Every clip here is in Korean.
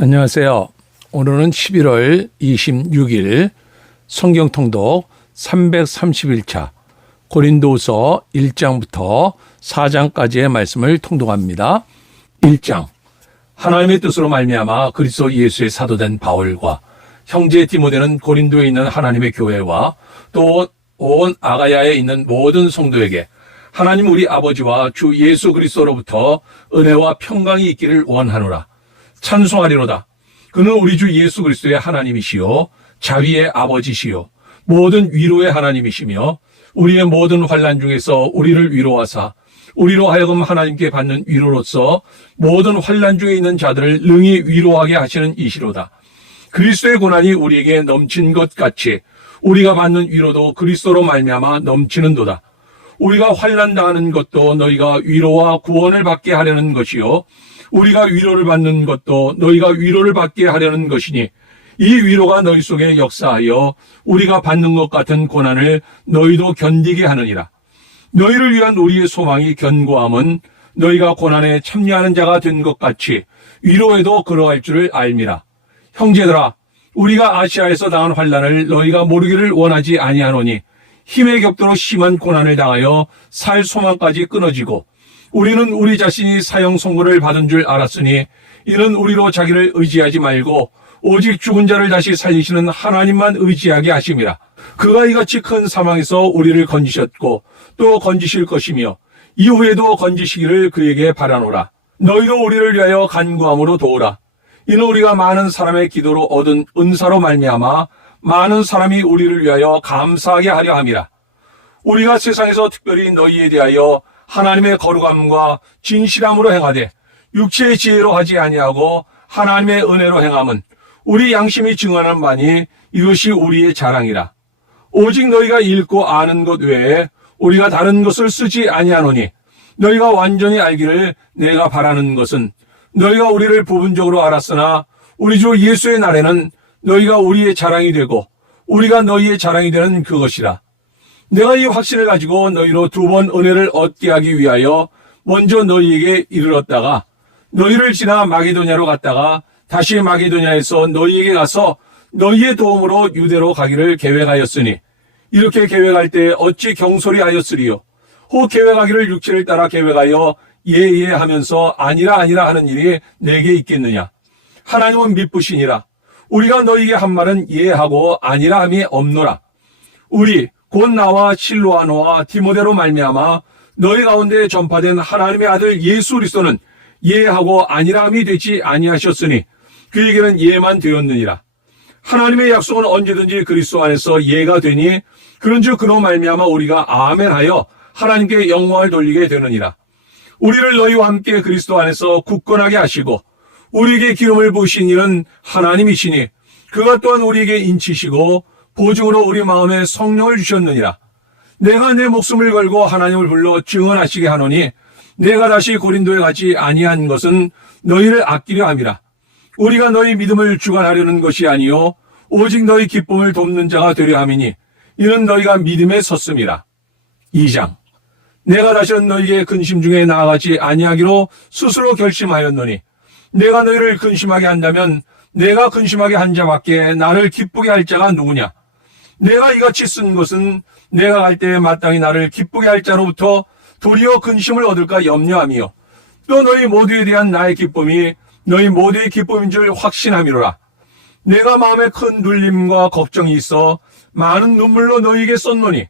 안녕하세요. 오늘은 11월 26일 성경 통독 331차 고린도서 1장부터 4장까지의 말씀을 통독합니다. 1장. 하나님의 뜻으로 말미암아 그리스도 예수의 사도된 바울과 형제 디모데는 고린도에 있는 하나님의 교회와 또 온 아가야에 있는 모든 성도에게 하나님 우리 아버지와 주 예수 그리스도로부터 은혜와 평강이 있기를 원하노라. 찬송하리로다. 그는 우리 주 예수 그리스도의 하나님이시요 자비의 아버지시요 모든 위로의 하나님이시며 우리의 모든 환난 중에서 우리를 위로하사 우리로 하여금 하나님께 받는 위로로서 모든 환난 중에 있는 자들을 능히 위로하게 하시는 이시로다. 그리스도의 고난이 우리에게 넘친 것 같이 우리가 받는 위로도 그리스도로 말미암아 넘치는도다. 우리가 환난 당하는 것도 너희가 위로와 구원을 받게 하려는 것이요 우리가 위로를 받는 것도 너희가 위로를 받게 하려는 것이니 이 위로가 너희 속에 역사하여 우리가 받는 것 같은 고난을 너희도 견디게 하느니라. 너희를 위한 우리의 소망이 견고함은 너희가 고난에 참여하는 자가 된 것 같이 위로에도 그러할 줄을 알미라. 형제들아, 우리가 아시아에서 당한 환난을 너희가 모르기를 원하지 아니하노니 힘의 격도로 심한 고난을 당하여 살 소망까지 끊어지고 우리는 우리 자신이 사형 선고를 받은 줄 알았으니 이는 우리로 자기를 의지하지 말고 오직 죽은 자를 다시 살리시는 하나님만 의지하게 하심이라. 그가 이같이 큰 사망에서 우리를 건지셨고 또 건지실 것이며 이후에도 건지시기를 그에게 바라노라. 너희도 우리를 위하여 간구함으로 도우라. 이는 우리가 많은 사람의 기도로 얻은 은사로 말미암아 많은 사람이 우리를 위하여 감사하게 하려 함이라. 우리가 세상에서 특별히 너희에 대하여 하나님의 거룩함과 진실함으로 행하되 육체의 지혜로 하지 아니하고 하나님의 은혜로 행함은 우리 양심이 증언하는 바니 이것이 우리의 자랑이라. 오직 너희가 읽고 아는 것 외에 우리가 다른 것을 쓰지 아니하노니 너희가 완전히 알기를 내가 바라는 것은 너희가 우리를 부분적으로 알았으나 우리 주 예수의 날에는 너희가 우리의 자랑이 되고 우리가 너희의 자랑이 되는 그것이라. 내가 이 확신을 가지고 너희로 두 번 은혜를 얻게 하기 위하여 먼저 너희에게 이르렀다가 너희를 지나 마게도냐로 갔다가 다시 마게도냐에서 너희에게 가서 너희의 도움으로 유대로 가기를 계획하였으니 이렇게 계획할 때 어찌 경솔히 하였으리요. 혹 계획하기를 육체를 따라 계획하여 예예 하면서 아니라 하는 일이 내게 있겠느냐. 하나님은 미쁘시니라. 우리가 너희에게 한 말은 예하고 아니라 함이 없노라. 우리 곧 나와 실로아노와 디모데로 말미암아 너희 가운데 전파된 하나님의 아들 예수 그리스도는 예하고 아니라함이 되지 아니하셨으니 그에게는 예만 되었느니라. 하나님의 약속은 언제든지 그리스도 안에서 예가 되니 그런즉 그로 말미암아 우리가 아멘하여 하나님께 영광을 돌리게 되느니라. 우리를 너희와 함께 그리스도 안에서 굳건하게 하시고 우리에게 기름을 부으신 이는 하나님이시니 그가 또한 우리에게 인치시고 보증으로 우리 마음에 성령을 주셨느니라. 내가 내 목숨을 걸고 하나님을 불러 증언하시게 하노니 내가 다시 고린도에 가지 아니한 것은 너희를 아끼려 함이라. 우리가 너희 믿음을 주관하려는 것이 아니요 오직 너희 기쁨을 돕는 자가 되려 함이니 이는 너희가 믿음에 섰음이라. 2장. 내가 다시는 너희에게 근심 중에 나아가지 아니하기로 스스로 결심하였노니 내가 너희를 근심하게 한다면 내가 근심하게 한 자밖에 나를 기쁘게 할 자가 누구냐. 내가 이같이 쓴 것은 내가 갈 때에 마땅히 나를 기쁘게 할 자로부터 도리어 근심을 얻을까 염려하며 또 너희 모두에 대한 나의 기쁨이 너희 모두의 기쁨인 줄 확신함이로라. 내가 마음에 큰 눌림과 걱정이 있어 많은 눈물로 너희에게 썼노니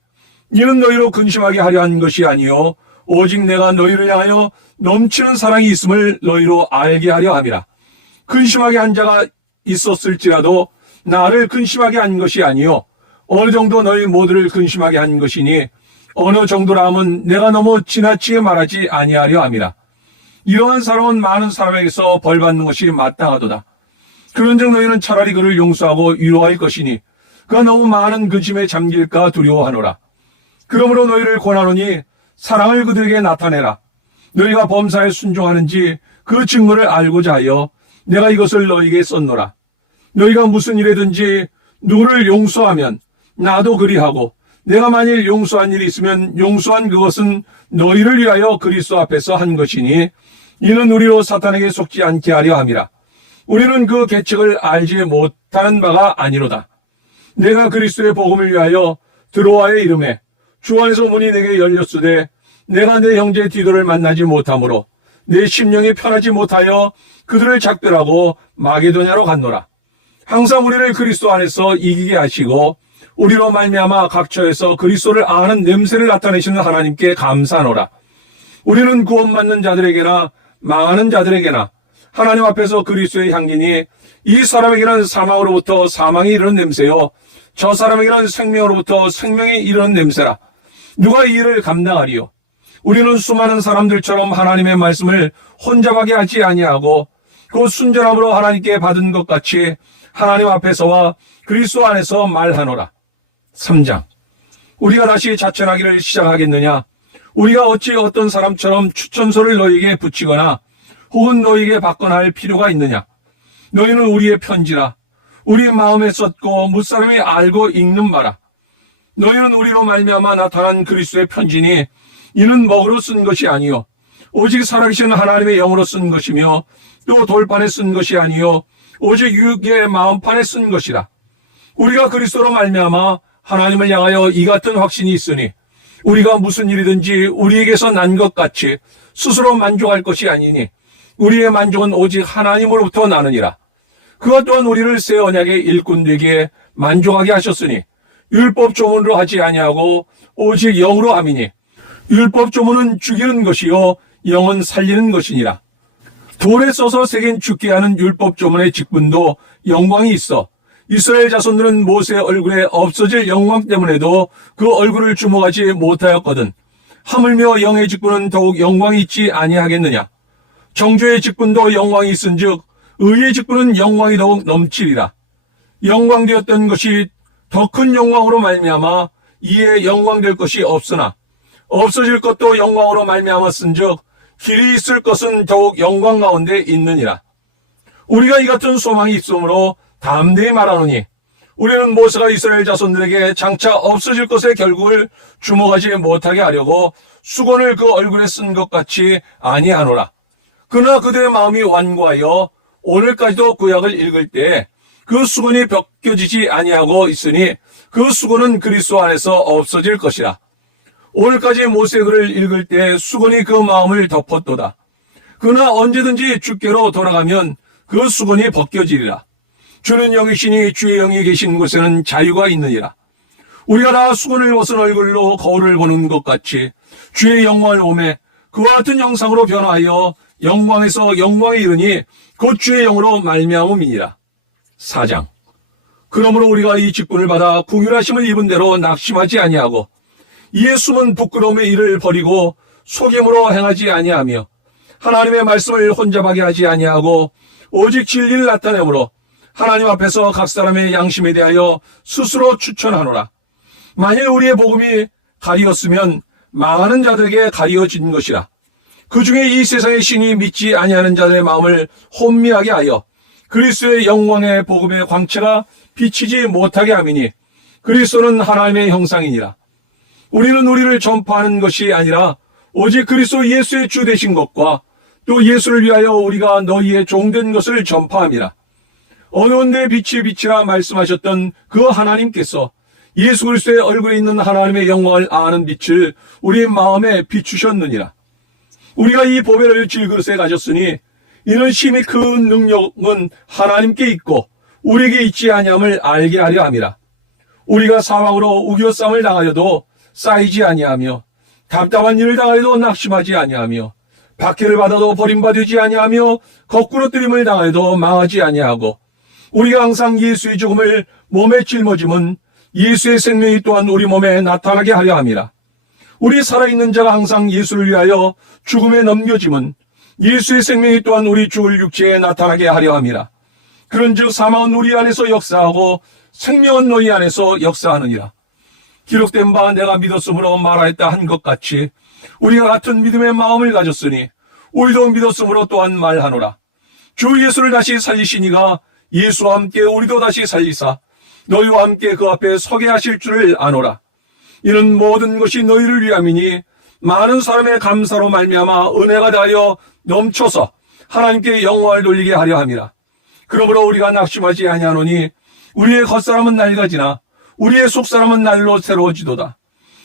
이는 너희로 근심하게 하려 한 것이 아니요 오직 내가 너희를 향하여 넘치는 사랑이 있음을 너희로 알게 하려 함이라. 근심하게 한 자가 있었을지라도 나를 근심하게 한 것이 아니요 어느 정도 너희 모두를 근심하게 한 것이니 어느 정도라 함은 내가 너무 지나치게 말하지 아니하려 함이라. 이러한 사람은 많은 사람에게서 벌받는 것이 마땅하도다. 그런즉 너희는 차라리 그를 용서하고 위로할 것이니 그가 너무 많은 근심에 잠길까 두려워하노라. 그러므로 너희를 권하노니 사랑을 그들에게 나타내라. 너희가 범사에 순종하는지 그 증거를 알고자 하여 내가 이것을 너희에게 썼노라. 너희가 무슨 일이든지 누구를 용서하면 나도 그리하고 내가 만일 용서한 일이 있으면 용서한 그것은 너희를 위하여 그리스도 앞에서 한 것이니 이는 우리로 사탄에게 속지 않게 하려 함이라. 우리는 그 계책을 알지 못하는 바가 아니로다. 내가 그리스도의 복음을 위하여 드로아의 이름에 주 안에서 문이 내게 열렸으되 내가 내 형제 디도를 만나지 못하므로 내 심령이 편하지 못하여 그들을 작별하고 마게도냐로 갔노라. 항상 우리를 그리스도 안에서 이기게 하시고 우리로 말미암아 각처에서 그리스도를 아는 냄새를 나타내시는 하나님께 감사하노라. 우리는 구원받는 자들에게나 망하는 자들에게나 하나님 앞에서 그리스도의 향기니 이 사람에게는 사망으로부터 사망이 이르는 냄새요 저 사람에게는 생명으로부터 생명이 이르는 냄새라. 누가 이 일을 감당하리요? 우리는 수많은 사람들처럼 하나님의 말씀을 혼잡하게 하지 아니하고 그 순전함으로 하나님께 받은 것 같이 하나님 앞에서와 그리스도 안에서 말하노라. 3장. 우리가 다시 자천하기를 시작하겠느냐? 우리가 어찌 어떤 사람처럼 추천서를 너희에게 붙이거나 혹은 너희에게 받거나 할 필요가 있느냐? 너희는 우리의 편지라. 우리 마음에 썼고 무사람이 알고 읽는 바라. 너희는 우리로 말미암아 나타난 그리스도의 편지니 이는 먹으로 쓴 것이 아니요 오직 살아계신 하나님의 영으로 쓴 것이며 또 돌판에 쓴 것이 아니요 오직 육의 마음판에 쓴 것이라. 우리가 그리스도로 말미암아 하나님을 향하여 이 같은 확신이 있으니 우리가 무슨 일이든지 우리에게서 난 것 같이 스스로 만족할 것이 아니니 우리의 만족은 오직 하나님으로부터 나느니라. 그것 또한 우리를 새 언약의 일꾼 되게 만족하게 하셨으니 율법 조문으로 하지 아니하고 오직 영으로 함이니 율법 조문은 죽이는 것이요 영은 살리는 것이니라. 돌에 써서 새긴 죽게 하는 율법 조문의 직분도 영광이 있어 이스라엘 자손들은 모세의 얼굴에 없어질 영광 때문에도 그 얼굴을 주목하지 못하였거든. 하물며 영의 직분은 더욱 영광이 있지 아니하겠느냐. 정죄의 직분도 영광이 있은즉 의의 직분은 영광이 더욱 넘치리라. 영광되었던 것이 더 큰 영광으로 말미암아 이에 영광될 것이 없으나 없어질 것도 영광으로 말미암았은즉 길이 있을 것은 더욱 영광 가운데 있느니라. 우리가 이 같은 소망이 있으므로 담대히 말하노니 우리는 모세가 이스라엘 자손들에게 장차 없어질 것의 결국을 주목하지 못하게 하려고 수건을 그 얼굴에 쓴 것 같이 아니하노라. 그러나 그들의 마음이 완고하여 오늘까지도 구약을 읽을 때 그 수건이 벗겨지지 아니하고 있으니 그 수건은 그리스도 안에서 없어질 것이라. 오늘까지 모세 글을 읽을 때 수건이 그 마음을 덮었도다. 그러나 언제든지 주께로 돌아가면 그 수건이 벗겨지리라. 주는 영이시니 주의 영이 계신 곳에는 자유가 있느니라. 우리가 다 수건을 벗은 얼굴로 거울을 보는 것 같이 주의 영광을 오매 그와 같은 형상으로 변화하여 영광에서 영광에 이르니 곧 주의 영으로 말미암음이니라. 4장. 그러므로 우리가 이 직분을 받아 궁휼하심을 입은 대로 낙심하지 아니하고 이에 숨은 부끄러움의 일을 버리고 속임으로 행하지 아니하며 하나님의 말씀을 혼잡하게 하지 아니하고 오직 진리를 나타내므로 하나님 앞에서 각 사람의 양심에 대하여 스스로 추천하노라. 만일 우리의 복음이 가리었으면 망하는 자들에게 가리어진 것이라. 그 중에 이 세상의 신이 믿지 아니하는 자들의 마음을 혼미하게 하여 그리스도의 영광의 복음의 광채가 비치지 못하게 함이니 그리스도는 하나님의 형상이니라. 우리는 우리를 전파하는 것이 아니라 오직 그리스도 예수의 주 되신 것과 또 예수를 위하여 우리가 너희의 종된 것을 전파함이라. 어두운 데 빛이 빛이라 말씀하셨던 그 하나님께서 예수 그리스도의 얼굴에 있는 하나님의 영광을 아는 빛을 우리 마음에 비추셨느니라. 우리가 이 보배를 질그릇에 가졌으니 이는 심히 큰 능력은 하나님께 있고 우리에게 있지 아니함을 알게 하려 함이라. 우리가 사망으로 우겨쌈을 당하여도 쌓이지 아니하며 답답한 일을 당하여도 낙심하지 아니하며 박해를 받아도 버림받지 아니하며 거꾸로 뜨림을 당하여도 망하지 아니하고 우리가 항상 예수의 죽음을 몸에 짊어짐은 예수의 생명이 또한 우리 몸에 나타나게 하려 함이라. 우리 살아있는 자가 항상 예수를 위하여 죽음에 넘겨짐은 예수의 생명이 또한 우리 죽을 육체에 나타나게 하려 함이라. 그런즉 사망은 우리 안에서 역사하고 생명은 너희 안에서 역사하느니라. 기록된 바 내가 믿었으므로 말하였다 한 것 같이 우리가 같은 믿음의 마음을 가졌으니 우리도 믿었으므로 또한 말하노라. 주 예수를 다시 살리시니가 예수와 함께 우리도 다시 살리사 너희와 함께 그 앞에 서게 하실 줄을 아노라. 이는 모든 것이 너희를 위함이니 많은 사람의 감사로 말미암아 은혜가 다하여 넘쳐서 하나님께 영광을 돌리게 하려 함이라. 그러므로 우리가 낙심하지 아니하노니 우리의 겉사람은 낡아지나 우리의 속사람은 날로 새로워지도다.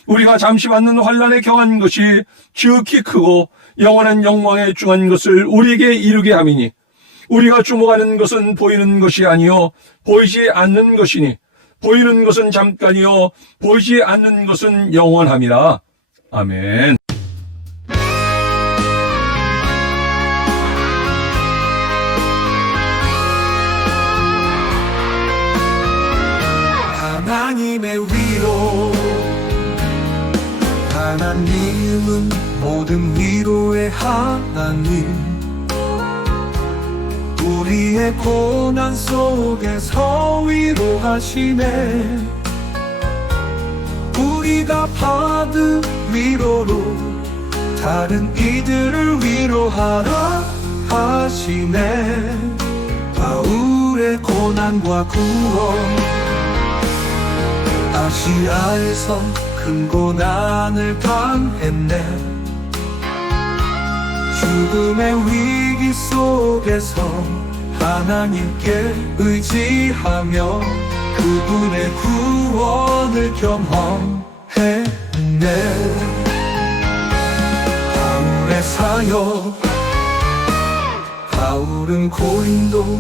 우리가 잠시 받는 환난에 경한 것이 지극히 크고 영원한 영광에 중한 것을 우리에게 이루게 함이니 우리가 주목하는 것은 보이는 것이 아니요 보이지 않는 것이니 보이는 것은 잠깐이요 보이지 않는 것은 영원함이라. 아멘. 하나님의 위로, 하나님은 모든 위로의 하나님. 우리의 고난 속에서 위로하시네. 우리가 받은 위로로 다른 이들을 위로하라 하시네. 바울의 고난과 구원, 아시아에서 큰 고난을 당했네. 죽음의 위기 속에서 하나님께 의지하며 그분의 구원을 경험했네. 바울의 사역, 바울은 고린도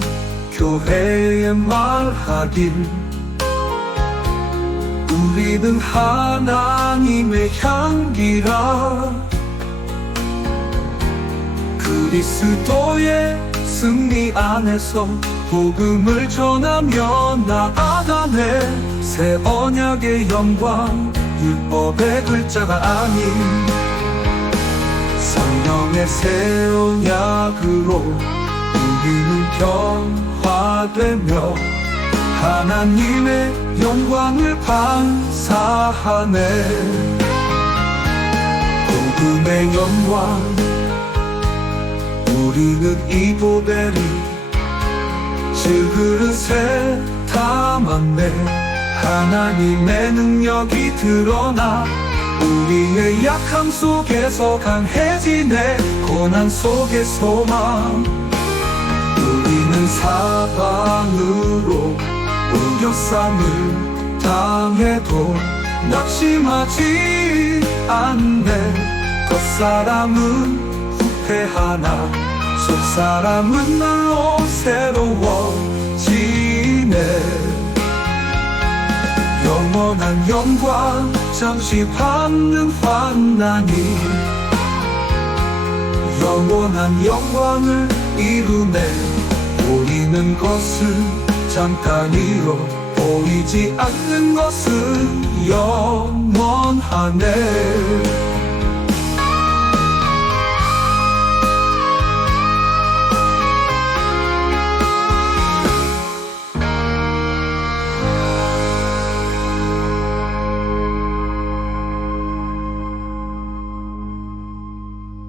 교회에 말하길, 우리는 하나님의 향기라. 그리스도의 승리 안에서 복음을 전하며 나아가네. 새 언약의 영광, 율법의 글자가 아닌 성령의 새 언약으로 우리는 변화되며 하나님의 영광을 반사하네. 복음의 영광, 우리는 이 보배를 질그릇에 담았네. 하나님의 능력이 드러나 우리의 약함 속에서 강해지네. 고난 속의 소망, 우리는 사방으로 우겨쌈을 당해도 낙심하지 않네. 겉사람은 후회하나 속사람은 날로 새로워지네. 영원한 영광, 잠시 받는 환난이 영원한 영광을 이루네. 보이는 것은 잠깐이요 보이지 않는 것은 영원하네.